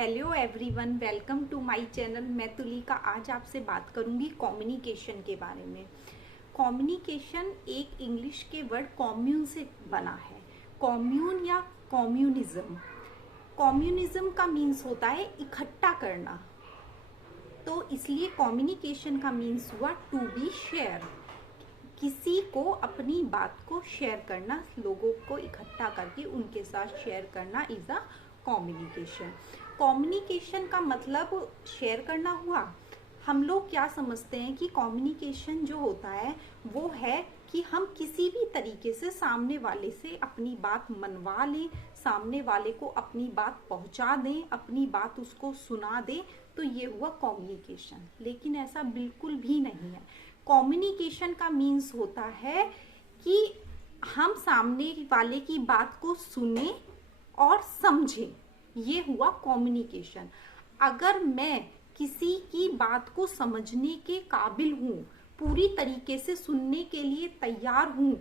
Hello everyone, welcome to my channel. मैं तुलिका आज आपसे बात करूंगी कम्युनिकेशन के बारे में। कम्युनिकेशन एक इंग्लिश के वर्ड कॉम्यून से बना है। कॉम्यून या कम्युनिज्म। कम्युनिज्म का मीन्स होता है इकट्ठा करना, तो इसलिए कम्युनिकेशन का मीन्स हुआ टू बी शेयर। किसी को अपनी बात को शेयर करना, लोगों को इकट्ठा करके उनके साथ शेयर करना इज अ कम्युनिकेशन। कम्युनिकेशन का मतलब शेयर करना हुआ। हम लोग क्या समझते हैं कि कम्युनिकेशन जो होता है वो है कि हम किसी भी तरीके से सामने वाले से अपनी बात मनवा लें, सामने वाले को अपनी बात पहुंचा दें, अपनी बात उसको सुना दें, तो ये हुआ कम्युनिकेशन। लेकिन ऐसा बिल्कुल भी नहीं है। कम्युनिकेशन का मीन्स होता है कि हम सामने वाले की बात को सुने और समझें, ये हुआ कम्युनिकेशन। अगर मैं किसी की बात को समझने के काबिल हूँ, पूरी तरीके से सुनने के लिए तैयार हूँ,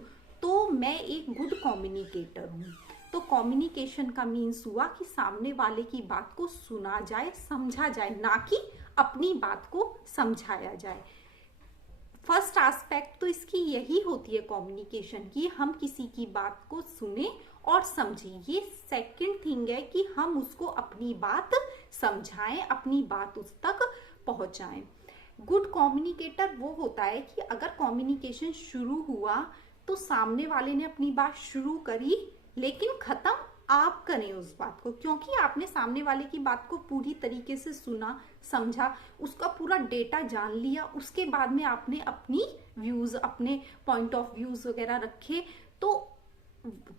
तो मैं एक गुड कम्युनिकेटर हूँ। तो कम्युनिकेशन का मीन्स हुआ कि सामने वाले की बात को सुना जाए, समझा जाए, ना कि अपनी बात को समझाया जाए। फर्स्ट एस्पेक्ट तो इसकी यही होती है कम्युनिकेशन की, हम किसी की बात को सुने और समझें। ये सेकंड थिंग है कि हम उसको अपनी बात समझाएं, अपनी बात उस तक पहुंचाएं। गुड कम्युनिकेटर वो होता है कि अगर कम्युनिकेशन शुरू हुआ तो सामने वाले ने अपनी बात शुरू करी, लेकिन खत्म आप करें उस बात को, क्योंकि आपने सामने वाले की बात को पूरी तरीके से सुना, समझा, उसका पूरा डेटा जान लिया। उसके बाद में आपने अपनी व्यूज, अपने पॉइंट ऑफ व्यूज वगैरह रखे, तो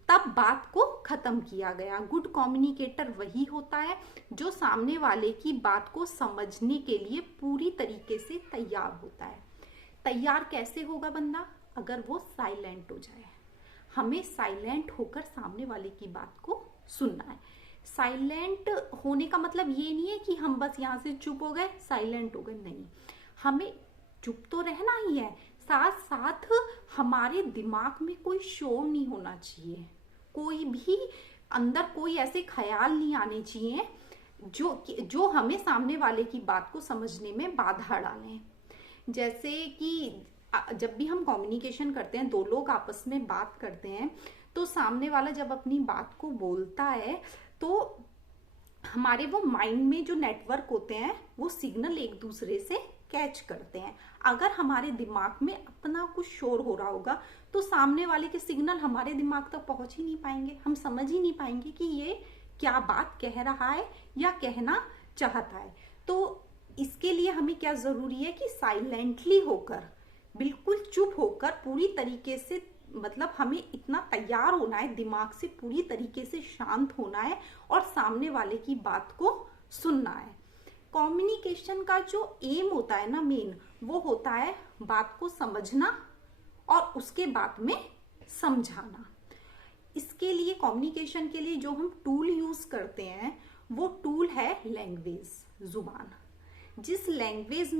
तब बात को खत्म किया गया। गुड कम्युनिकेटर वही होता है जो सामने वाले की बात को समझने के लिए पूरी तरीके से तैयार होता है। तैयार कैसे होगा बंदा? अगर वो साइलेंट हो जाए। हमें साइलेंट होकर सामने वाले की बात को सुनना है। साइलेंट होने का मतलब ये नहीं है कि हम बस यहाँ से चुप हो गए, साइलेंट हो गए, नहीं। हमें चुप तो रहना ही है, साथ साथ हमारे दिमाग में कोई शोर नहीं होना चाहिए, कोई भी अंदर कोई ऐसे ख्याल नहीं आने चाहिए जो हमें सामने वाले की बात को समझने में बाधा डालें। जैसे कि जब भी हम कम्युनिकेशन करते हैं, दो लोग आपस में बात करते हैं, तो सामने वाला जब अपनी बात को बोलता है तो हमारे वो माइंड में जो नेटवर्क होते हैं वो सिग्नल एक दूसरे से कैच करते हैं। अगर हमारे दिमाग में अपना कुछ शोर हो रहा होगा तो सामने वाले के सिग्नल हमारे दिमाग तक पहुंच ही नहीं पाएंगे, हम समझ ही नहीं पाएंगे कि ये क्या बात कह रहा है या कहना चाहता है। तो इसके लिए हमें क्या जरूरी है कि साइलेंटली होकर, बिल्कुल चुप होकर, पूरी तरीके से, मतलब हमें इतना तैयार होना है, दिमाग से पूरी तरीके से शांत होना है और सामने वाले की बात को सुनना है। कम्युनिकेशन का जो एम होता है ना, मेन, वो होता है बात को समझना और उसके बाद में समझाना। इसके लिए, कम्युनिकेशन के लिए जो हम टूल यूज करते हैं वो टूल है लैंग्वेज, जुबान। जिस लैंग्वेज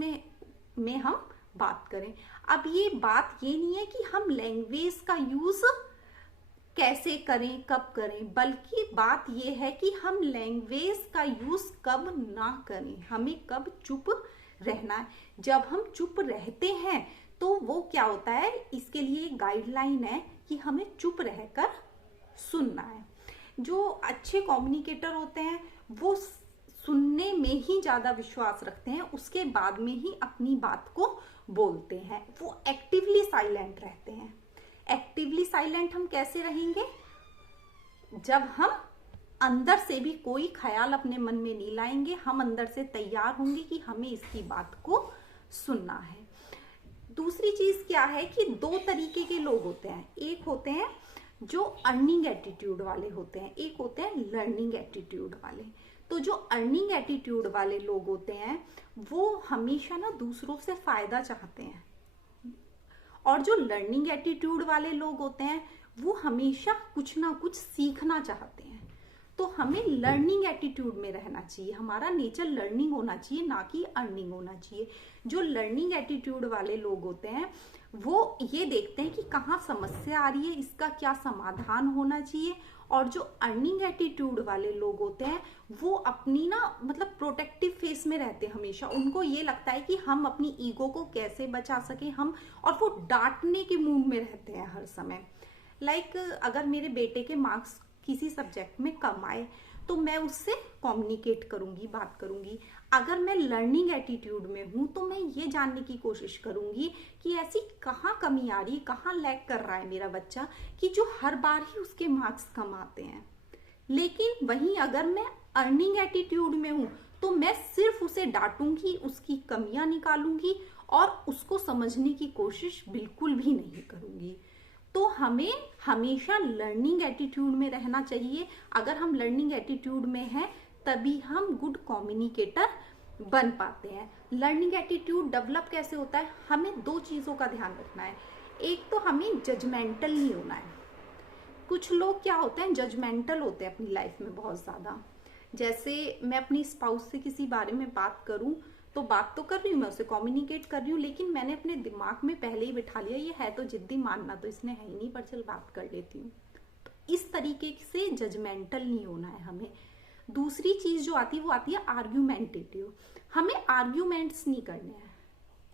में हम बात करें। अब ये बात ये नहीं है कि हम लैंग्वेज का यूज कैसे करें, कब करें, बल्कि बात ये है कि हम लैंग्वेज का यूज कब ना करें, हमें कब चुप रहना है। जब हम चुप रहते हैं तो वो क्या होता है, इसके लिए एक गाइडलाइन है कि हमें चुप रहकर सुनना है। जो अच्छे कम्युनिकेटर होते हैं वो सुनने में ही ज्यादा विश्वास रखते हैं, उसके बाद में ही अपनी बात को बोलते हैं। वो एक्टिवली साइलेंट रहते हैं। एक्टिवली साइलेंट हम कैसे रहेंगे? जब हम अंदर से भी कोई ख्याल अपने मन में नहीं लाएंगे, हम अंदर से तैयार होंगे कि हमें इसकी बात को सुनना है। दूसरी चीज क्या है कि दो तरीके के लोग होते हैं। एक होते हैं जो अर्निंग एटीट्यूड वाले होते हैं, एक होते हैं लर्निंग एटीट्यूड वाले। तो जो अर्निंग एटीट्यूड वाले लोग होते हैं वो हमेशा ना दूसरों से फायदा चाहते हैं, और जो लर्निंग एटीट्यूड वाले लोग होते हैं वो हमेशा कुछ ना कुछ सीखना चाहते हैं। तो हमें लर्निंग एटीट्यूड में रहना चाहिए, हमारा नेचर लर्निंग होना चाहिए, ना कि अर्निंग होना चाहिए। जो लर्निंग एटीट्यूड वाले लोग होते हैं वो ये देखते हैं कि कहाँ समस्या आ रही है, इसका क्या समाधान होना चाहिए, और जो अर्निंग एटीट्यूड वाले लोग होते हैं वो अपनी ना मतलब प्रोटेक्टिव फेस में रहते हैं हमेशा। उनको ये लगता है कि हम अपनी ईगो को कैसे बचा सके हम, और वो डांटने के मूड में रहते हैं हर समय। लाइक अगर मेरे बेटे के मार्क्स किसी सब्जेक्ट में कम आए तो मैं उससे कम्युनिकेट करूंगी, बात करूंगी। अगर मैं लर्निंग एटीट्यूड में हूं तो मैं ये जानने की कोशिश करूंगी कि ऐसी कहाँ कमी आ रही है, कहाँ लैग कर रहा है मेरा बच्चा कि जो हर बार ही उसके मार्क्स कम आते हैं। लेकिन वहीं अगर मैं अर्निंग एटीट्यूड में हूं तो मैं सिर्फ उसे डांटूंगी, उसकी कमियां निकालूंगी और उसको समझने की कोशिश बिल्कुल भी नहीं करूंगी। तो हमें हमेशा लर्निंग एटीट्यूड में रहना चाहिए। अगर हम लर्निंग एटीट्यूड में हैं तभी हम गुड कम्युनिकेटर बन पाते हैं। लर्निंग एटीट्यूड डेवलप कैसे होता है, हमें दो चीजों का ध्यान रखना है। एक तो हमें जजमेंटल नहीं होना है। कुछ लोग क्या होते हैं, जजमेंटल होते हैं अपनी लाइफ में बहुत ज्यादा। जैसे मैं अपनी स्पाउस से किसी बारे में बात करूं तो बात तो कर रही हूँ, मैं उसे कम्युनिकेट कर रही हूँ, लेकिन मैंने अपने दिमाग में पहले ही बिठा लिया ये है तो जिद्दी, मानना तो इसने है ही नहीं, पर चल बात कर लेती हूँ। तो इस तरीके से जजमेंटल नहीं होना है हमें। दूसरी चीज जो आती है वो आती है आर्ग्यूमेंटेटिव। हमें आर्ग्यूमेंट्स नहीं करने हैं।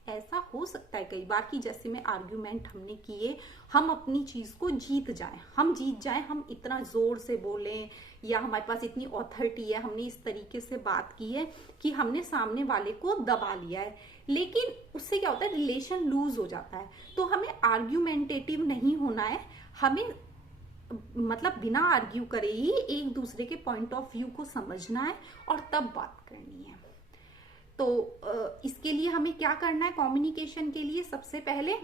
ऐसा हो सकता है कई बार कि जैसे में आर्ग्यूमेंट हमने किए, हम अपनी चीज को जीत जाएं, हम जीत जाएं, हम इतना जोर से बोलें या हमारे पास इतनी ऑथोरिटी है, हमने इस तरीके से बात की है कि हमने सामने वाले को दबा लिया है। लेकिन उससे क्या होता है, रिलेशन लूज हो जाता है। तो हमें आर्ग्यूमेंटेटिव नहीं होना है। हमें मतलब बिना आर्ग्यू करे ही एक दूसरे के पॉइंट ऑफ व्यू को समझना है और तब बात करनी है। तो इसके लिए हमें क्या करना है, कम्युनिकेशन के लिए सबसे पहले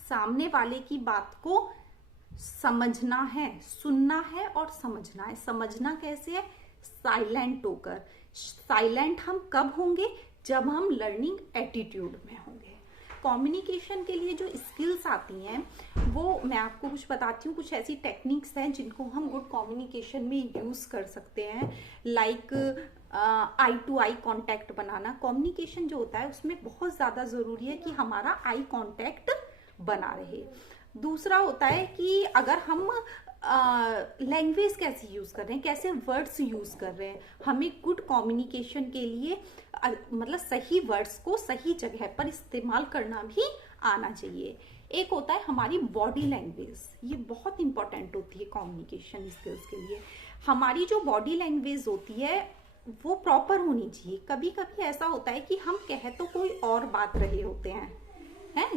सामने वाले की बात को समझना है, सुनना है और समझना है। समझना कैसे है, साइलेंट होकर। साइलेंट हम कब होंगे, जब हम लर्निंग एटीट्यूड में होंगे। कम्युनिकेशन के लिए जो स्किल्स आती हैं वो मैं आपको कुछ बताती हूँ। कुछ ऐसी टेक्निक्स हैं जिनको हम गुड कम्युनिकेशन में यूज कर सकते हैं। Like eye to eye contact बनाना। कम्युनिकेशन जो होता है उसमें बहुत ज्यादा जरूरी है कि हमारा आई कांटेक्ट बना रहे। दूसरा होता है कि अगर हम लैंग्वेज कैसे यूज कर रहे हैं, कैसे वर्ड्स यूज कर रहे हैं। हमें गुड कम्युनिकेशन के लिए मतलब सही वर्ड्स को सही जगह पर इस्तेमाल करना भी आना चाहिए। एक होता है हमारी बॉडी लैंग्वेज, ये बहुत इंपॉर्टेंट होती है कम्युनिकेशन स्किल्स के लिए। हमारी जो बॉडी लैंग्वेज होती है वो प्रॉपर होनी चाहिए। कभी कभी ऐसा होता है कि हम कह तो कोई और बात रहे होते हैं,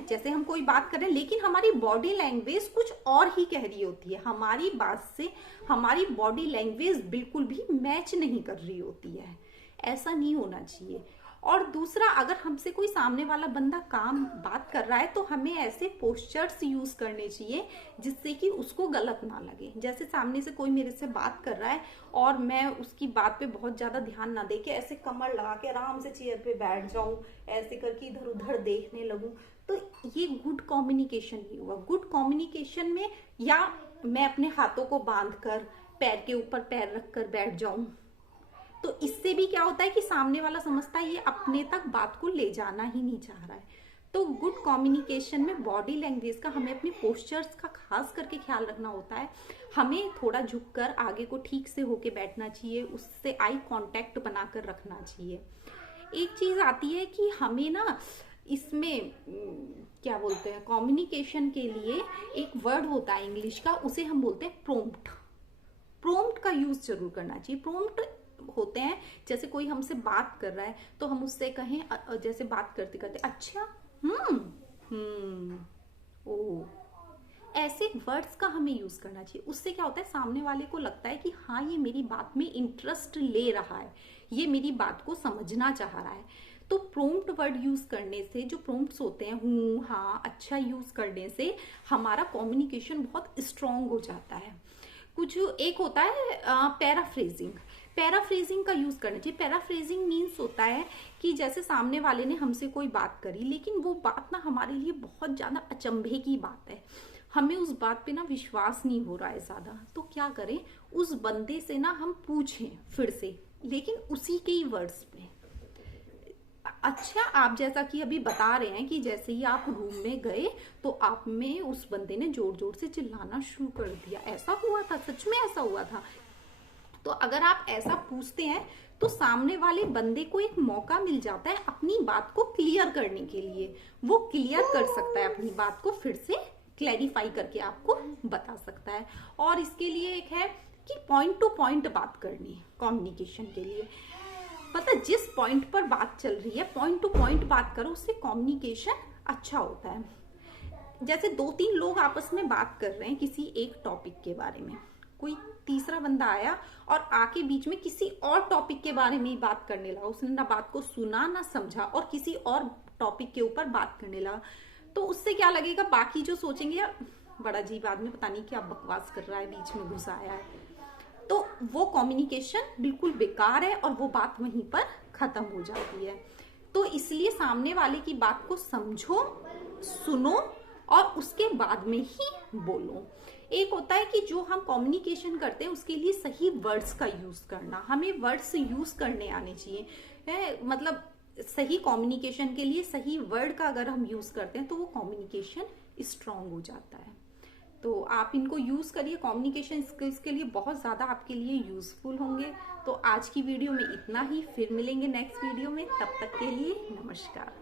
जैसे हम कोई बात कर रहे हैं लेकिन हमारी बॉडी लैंग्वेज कुछ और ही कह रही होती है। हमारी बात से हमारी बॉडी लैंग्वेज बिल्कुल भी मैच नहीं कर रही होती है। ऐसा नहीं होना चाहिए। और दूसरा, अगर हमसे कोई सामने वाला बंदा बात कर रहा है तो हमें ऐसे पोस्चर्स यूज करने चाहिए जिससे कि उसको गलत ना लगे। जैसे सामने से कोई मेरे से बात कर रहा है और मैं उसकी बात पे बहुत ज्यादा ध्यान ना देके ऐसे कमर लगा के आराम से चेयर पे बैठ जाऊं, ऐसे करके इधर उधर देखने लगूं, तो ये गुड कम्युनिकेशन नहीं हुआ। गुड कम्युनिकेशन में या मैं अपने हाथों को बांध कर पैर के ऊपर पैर रखकर बैठ जाऊं, तो इससे भी क्या होता है कि सामने वाला समझता है ये अपने तक बात को ले जाना ही नहीं चाह रहा है। तो गुड कम्युनिकेशन में बॉडी लैंग्वेज का, हमें अपने पोस्चर्स का खास करके ख्याल रखना होता है। हमें थोड़ा झुककर आगे को ठीक से होके बैठना चाहिए, उससे आई कांटेक्ट बनाकर रखना चाहिए। एक चीज आती है कि हमें ना इसमें क्या बोलते हैं, कम्युनिकेशन के लिए एक वर्ड होता है इंग्लिश का, उसे हम बोलते हैं प्रोम्प्ट। प्रोम्प्ट का यूज जरूर करना चाहिए। प्रोम्प्ट होते हैं जैसे कोई हमसे बात कर रहा है तो हम उससे कहें, जैसे बात करते करते अच्छा, ओ, ऐसे वर्ड्स का हमें यूज करना चाहिए। उससे क्या होता है, सामने वाले को लगता है कि हाँ ये मेरी बात में इंटरेस्ट ले रहा है, ये मेरी बात को समझना चाह रहा है। तो प्रोम्प्ट वर्ड यूज करने से, जो प्रोम्प्ट्स होते हैं हूँ हाँ अच्छा यूज करने से हमारा कम्युनिकेशन बहुत स्ट्रांग हो जाता है। कुछ एक होता है पैराफ्रेजिंग। पैराफ्रेजिंग का यूज करना चाहिए। पैराफ्रेजिंग मीन्स होता है कि जैसे सामने वाले ने हमसे कोई बात करी लेकिन वो बात ना हमारे लिए बहुत ज्यादा अचंभे की बात है, हमें उस बात पे ना विश्वास नहीं हो रहा है ज्यादा, तो क्या करें, उस बंदे से ना हम पूछें फिर से, लेकिन उसी के ही वर्ड्स पे। अच्छा, आप जैसा कि अभी बता रहे हैं कि जैसे ही आप रूम में गए तो आप में उस बंदे ने जोर जोर से चिल्लाना शुरू कर दिया, ऐसा हुआ था? सच में ऐसा हुआ था? तो अगर आप ऐसा पूछते हैं तो सामने वाले बंदे को एक मौका मिल जाता है अपनी बात को क्लियर करने के लिए। वो क्लियर कर सकता है अपनी बात को, फिर से क्लैरिफाई करके आपको बता सकता है। और इसके लिए एक है कि पॉइंट टू पॉइंट बात करनी कम्युनिकेशन के लिए। पता है, जिस पॉइंट पर बात चल रही है पॉइंट टू पॉइंट बात करो, उससे कम्युनिकेशन अच्छा होता है। जैसे 2-3 लोग आपस में बात कर रहे हैं किसी एक टॉपिक के बारे में, कोई तीसरा बंदा आया और आके बीच में किसी और टॉपिक के बारे में ही बात करने लगा। उसने ना बात को सुना ना समझा और किसी और टॉपिक के ऊपर बात करने लगा। तो उससे क्या लगेगा, बाकी जो सोचेंगे यार बड़ा अजीब आदमी, पता नहीं क्या बकवास कर रहा है, बीच में घुस आया है। तो वो कम्युनिकेशन बिल्कुल बेकार है और वो बात वहीं पर खत्म हो जाती है। तो इसलिए सामने वाले की बात को समझो, सुनो और उसके बाद में ही बोलो। एक होता है कि जो हम कम्युनिकेशन करते हैं उसके लिए सही वर्ड्स का यूज करना, हमें वर्ड्स यूज करने आने चाहिए। मतलब सही कम्युनिकेशन के लिए सही वर्ड का अगर हम यूज करते हैं तो वो कम्युनिकेशन स्ट्रांग हो जाता है। तो आप इनको यूज करिए, कम्युनिकेशन स्किल्स के लिए बहुत ज्यादा आपके लिए यूजफुल होंगे। तो आज की वीडियो में इतना ही, फिर मिलेंगे नेक्स्ट वीडियो में, तब तक के लिए नमस्कार।